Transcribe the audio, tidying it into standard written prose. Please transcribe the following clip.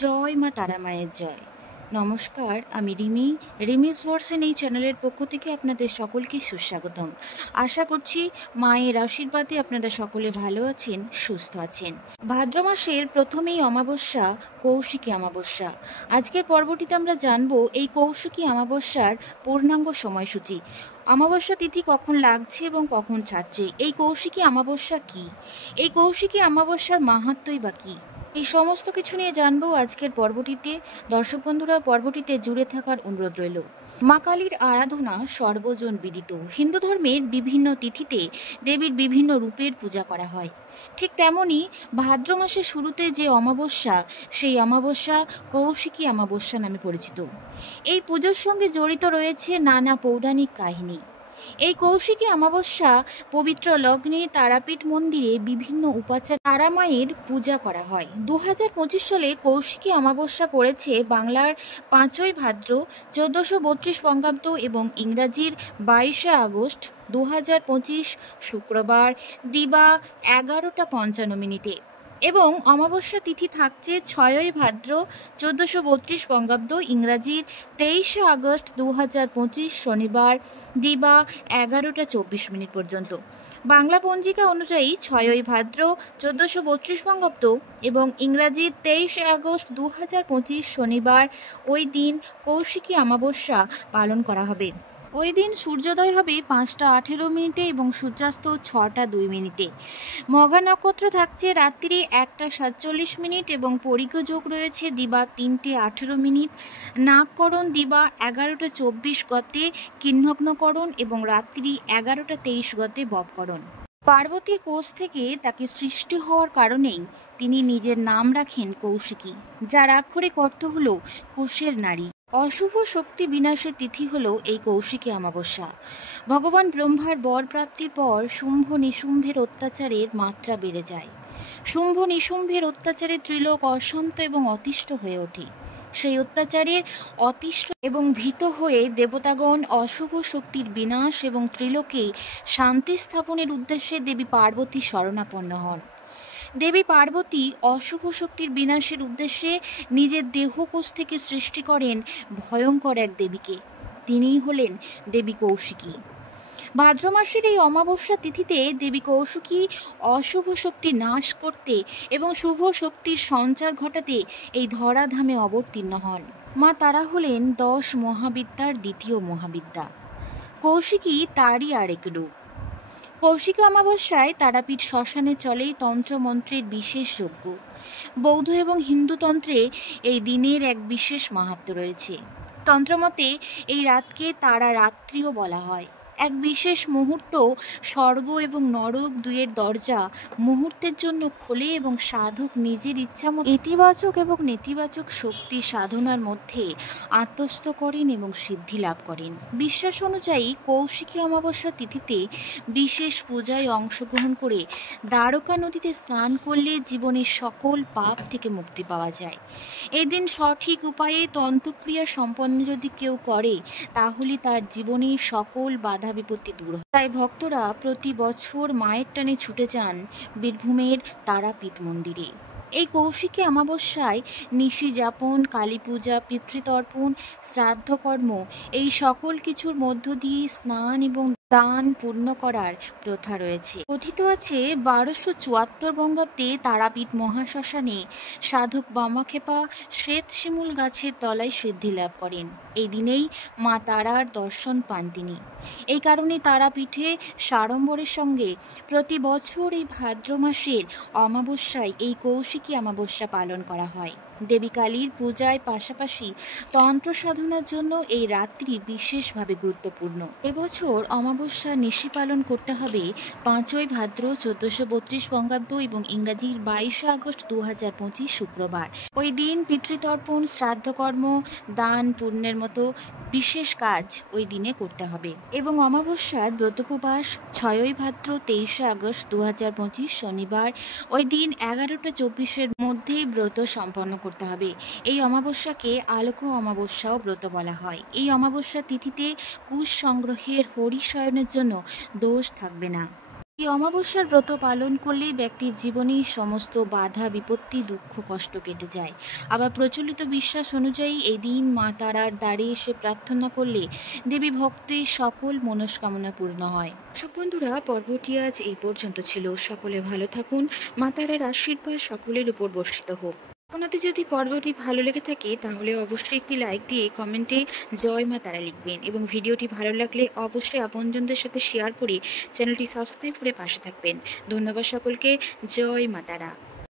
জয় মা তারা মায়ের জয়। নমস্কার, আমি রিমি। রিমিস ভার্সন এই চ্যানেলের পক্ষ থেকে আপনাদের সকলকে সুস্বাগতম। আশা করছি মায়ের আশীর্বাদে আপনারা সকলে ভালো আছেন, সুস্থ আছেন। ভাদ্র মাসের প্রথমেই অমাবস্যা কৌশিকী অমাবস্যা। আজকের পর্বটিতে আমরা জানব এই কৌশিকী অমাবস্যার পূর্ণাঙ্গ সময়সূচি, অমাবস্যা তিথি কখন লাগছে এবং কখন ছাড়ছে, এই কৌশিকী অমাবস্যা কি, এই কৌশিকী অমাবস্যার মাহাত্ম্যই বা কী, এই সমস্ত কিছু নিয়ে জানবো আজকের পর্বটিতে। দর্শক বন্ধুরা, পর্বটিতে জুড়ে থাকার অনুরোধ রইল। মা কালীর আরাধনা সর্বজন বিদিত। হিন্দু ধর্মের বিভিন্ন তিথিতে দেবীর বিভিন্ন রূপের পূজা করা হয়। ঠিক তেমনি ভাদ্র মাসের শুরুতে যে অমাবস্যা, সেই অমাবস্যা কৌশিকী অমাবস্যা নামে পরিচিত। এই পুজোর সঙ্গে জড়িত রয়েছে নানা পৌরাণিক কাহিনী। এই কৌশিকী অমাবস্যা পবিত্র লগ্নে তারাপীঠ মন্দিরে বিভিন্ন উপাচার তারা মায়ের পূজা করা হয়। 2025 সালের কৌশিকী অমাবস্যা পড়েছে বাংলার 5ই ভাদ্র 1432 বঙ্গাব্দ এবং ইংরাজির 22শে আগস্ট 2025 শুক্রবার দিবা 11:55 এবং অমাবস্যা তিথি থাকছে 6ই ভাদ্র 1432 বঙ্গাব্দ ইংরাজির 23শে আগস্ট 2025 শনিবার দিবা 11:24 পর্যন্ত। বাংলা পঞ্জিকা অনুযায়ী 6ই ভাদ্র 1432 বঙ্গাব্দ এবং ইংরাজির 23শে আগস্ট 2025 শনিবার ওই দিন কৌশিকী অমাবস্যা পালন করা হবে। ওই দিন সূর্যোদয় হবে 5:18 এবং সূর্যাস্ত 6:02। মঘা নক্ষত্র থাকছে রাত্রি 1:47 এবং পরিগ যোগ রয়েছে দিবা 3:18। নাগকরণ দিবা 11:24 গতে কিন্নগ্নকরণ এবং রাত্রি 11:23 গতে ববকরণ। পার্বতীর কোষ থেকে তাকে সৃষ্টি হওয়ার কারণেই তিনি নিজের নাম রাখেন কৌশিকী, যার আক্ষরিক অর্থ হল কুশের নারী। অশুভ শক্তি বিনাশের তিথি হলো এই কৌশিকী অমাবস্যা। ভগবান ব্রহ্মার বর প্রাপ্তির পর শুম্ভ নিশুম্ভের অত্যাচারের মাত্রা বেড়ে যায়। শুম্ভ নিশুম্ভের অত্যাচারে ত্রিলোক অশান্ত এবং অতিষ্ঠ হয়ে ওঠে। সেই অত্যাচারের অতিষ্ঠ এবং ভীত হয়ে দেবতাগণ অশুভ শক্তির বিনাশ এবং ত্রিলোকে শান্তি স্থাপনের উদ্দেশ্যে দেবী পার্বতী শরণাপন্ন হন। দেবী পার্বতী অশুভ শক্তির বিনাশের উদ্দেশ্যে নিজের দেহকোষ থেকে সৃষ্টি করেন ভয়ঙ্কর এক দেবীকে। তিনিই হলেন দেবী কৌশিকী। ভাদ্র মাসের এই অমাবস্যা তিথিতে দেবী কৌশিকী অশুভ শক্তি নাশ করতে এবং শুভ শক্তির সঞ্চার ঘটাতে এই ধরাধামে অবতীর্ণ হন। মা তারা হলেন 10 মহাবিদ্যার দ্বিতীয় মহাবিদ্যা। কৌশিকী তারই আরেক রূপ। কৌশিকী অমাবস্যায় তারাপীঠ শ্মশানে চলে তন্ত্রমন্ত্রের বিশেষ যজ্ঞ। বৌদ্ধ এবং হিন্দু তন্ত্রে এই দিনের এক বিশেষ মাহাত্ম্য রয়েছে। তন্ত্রমতে এই রাতকে তারা রাত্রিও বলা হয়। এক বিশেষ মুহূর্ত স্বর্গ এবং নরক দুয়ের দরজা মুহূর্তের জন্য খোলে এবং সাধক নিজের ইচ্ছামতো ইতিবাচক এবং নেতিবাচক শক্তি সাধনার মধ্যে আত্মস্থ করেন এবং সিদ্ধি লাভ করেন। বিশ্বাস অনুযায়ী কৌশিকী অমাবস্যা তিথিতে বিশেষ পূজায় অংশগ্রহণ করে দ্বারকা নদীতে স্নান করলে জীবনের সকল পাপ থেকে মুক্তি পাওয়া যায়। এদিন সঠিক উপায়ে তন্ত্রক্রিয়া সম্পন্ন যদি কেউ করে তাহলে তার জীবনে সকল বাধা বিপত্তি দূর হয়। তাই ভক্তরা প্রতি বছর মায়ের টানে ছুটে যান বীরভূমের তারাপীঠ মন্দিরে। এই কৌশিকী অমাবস্যায় নিশি যাপন, কালী পূজা, পিতৃতর্পণ, শ্রাদ্ধকর্ম এই সকল কিছুর মধ্য দিয়ে স্নান এবং দান পূর্ণ করার প্রথা রয়েছে। কথিত আছে 1274 বঙ্গাব্দে তারাপীঠ মহাশ্মশানে সাধক বামাক্ষেপা শ্বেত শিমুল গাছের তলায় সিদ্ধি লাভ করেন। এই দিনেই মা তারার দর্শন পান তিনি। এই কারণে তারাপীঠে সাড়ম্বরের সঙ্গে প্রতি বছর এই ভাদ্র মাসের অমাবস্যায় এই কৌশিকী অমাবস্যা পালন করা হয়। দেবী কালীর পূজায় পাশাপাশি তন্ত্র সাধনার জন্য এই রাত্রি বিশেষভাবে গুরুত্বপূর্ণ। এবছর অমাবস্যা নিশি পালন করতে হবে 5ই ভাদ্র 1432 বঙ্গাব্দ এবং ইংরাজির 22শে আগস্ট 2025 শুক্রবার। ওই দিন পিতৃতর্পণ, শ্রাদ্ধকর্ম, দান পুণ্যের মতো বিশেষ কাজ ওই দিনে করতে হবে এবং অমাবস্যার ব্রতোপবাস 6ই ভাদ্র 23শে আগস্ট 2025 শনিবার ওই দিন 11:24 মধ্যেই ব্রত সম্পন্ন করতে হবে। এই অমাবস্যাকে আলোক অমাবস্যাও ব্রত বলা হয়। এই অমাবস্যা তিথিতে কুশ সংগ্রহের হরিশয়নের জন্য দোষ থাকবে না। এই অমাবস্যার ব্রত পালন করলে ব্যক্তির জীবনে সমস্ত বাধা বিপত্তি দুঃখ কষ্ট কেটে যায়। আবার প্রচলিত বিশ্বাস অনুযায়ী এই দিন মা তারার দ্বারে এসে প্রার্থনা করলে দেবী ভক্তের সকল মনস্কামনা পূর্ণ হয়। সব বন্ধুরা, পর্বটি আজ এই পর্যন্ত ছিল। সকলে ভালো থাকুন। মা তারার আশীর্বাদ সকলের উপর বর্ষিত হোক। আপনাদের যদি পর্বটি ভালো লেগে থাকে তাহলে অবশ্যই একটি লাইক দিয়ে কমেন্টে জয় মা তারা লিখবেন, এবং ভিডিওটি ভালো লাগলে অবশ্যই আপনজনদের সাথে শেয়ার করে চ্যানেলটি সাবস্ক্রাইব করে পাশে থাকবেন। ধন্যবাদ সকলকে। জয় মা তারা।